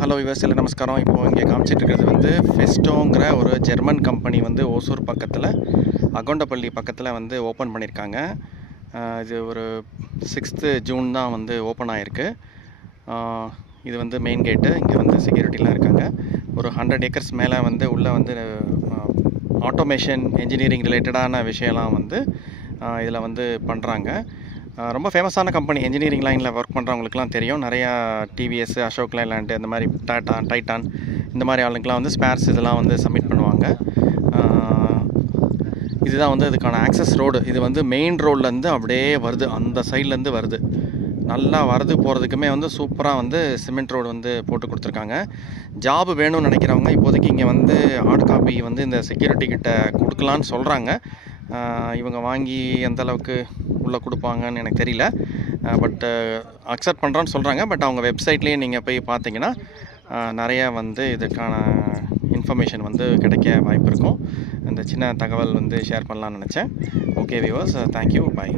Hello viewers எல்லாம் நமஸ்காரம். இப்போது இங்கே காமிச்சிட்டு இருக்கிறது வந்து ஃபெஸ்டோங்கிற ஒரு ஜெர்மன் கம்பெனி வந்து ஓசூர் பக்கத்தில் அகொண்டப்பள்ளி பக்கத்தில் வந்து ஓப்பன் பண்ணியிருக்காங்க. இது ஒரு 6th ஜூன் தான் வந்து ஓப்பன் ஆகிருக்கு. இது வந்து மெயின் கேட்டு. இங்கே வந்து செக்யூரிட்டிலாம் இருக்காங்க. ஒரு 100 ஏக்கர்ஸ் மேலே வந்து உள்ளே வந்து ஆட்டோமேஷன் இன்ஜினியரிங் ரிலேட்டடான விஷயம்லாம் வந்து இதில் வந்து பண்ணுறாங்க. ரொம்ப ஃபேமஸான கம்பெனி, இன்ஜினியரிங் லைனில் ஒர்க் பண்ணுறவங்களுக்குலாம் தெரியும். நிறையா டிவிஎஸ், அசோக் லைலாண்டு, இந்த மாதிரி டைட்டான் இந்த மாதிரி ஆளுங்கெலாம் வந்து ஸ்பேர்ஸ் இதெல்லாம் வந்து சப்மிட் பண்ணுவாங்க. இதுதான் வந்து இதுக்கான ஆக்சஸ் ரோடு. இது வந்து மெயின் ரோட்லேருந்து அப்படியே வருது, அந்த சைட்லேருந்து வருது. நல்லா வரது போகிறதுக்குமே வந்து சூப்பராக வந்து சிமெண்ட் ரோடு வந்து போட்டு கொடுத்துருக்காங்க. ஜாப் வேணும்னு நினைக்கிறவங்க இப்போதைக்கு இங்கே வந்து ஹார்ட் காப்பி வந்து இந்த செக்யூரிட்டி கிட்ட கொடுக்கலான்னு சொல்கிறாங்க. இவங்க வாங்கி எந்த அளவுக்கு உள்ளே கொடுப்பாங்கன்னு எனக்கு தெரியல. பட் அக்செப்ட் பண்ணுறான்னு சொல்கிறாங்க. பட் அவங்க வெப்சைட்லேயே நீங்கள் போய் பார்த்தீங்கன்னா நிறையா வந்து இதுக்கான இன்ஃபர்மேஷன் வந்து கிடைக்க வாய்ப்பு இருக்கும். இந்த சின்ன தகவல் வந்து ஷேர் பண்ணலான்னு நினச்சேன். ஓகே வியூவர்ஸ், தேங்க்யூ, பாய்.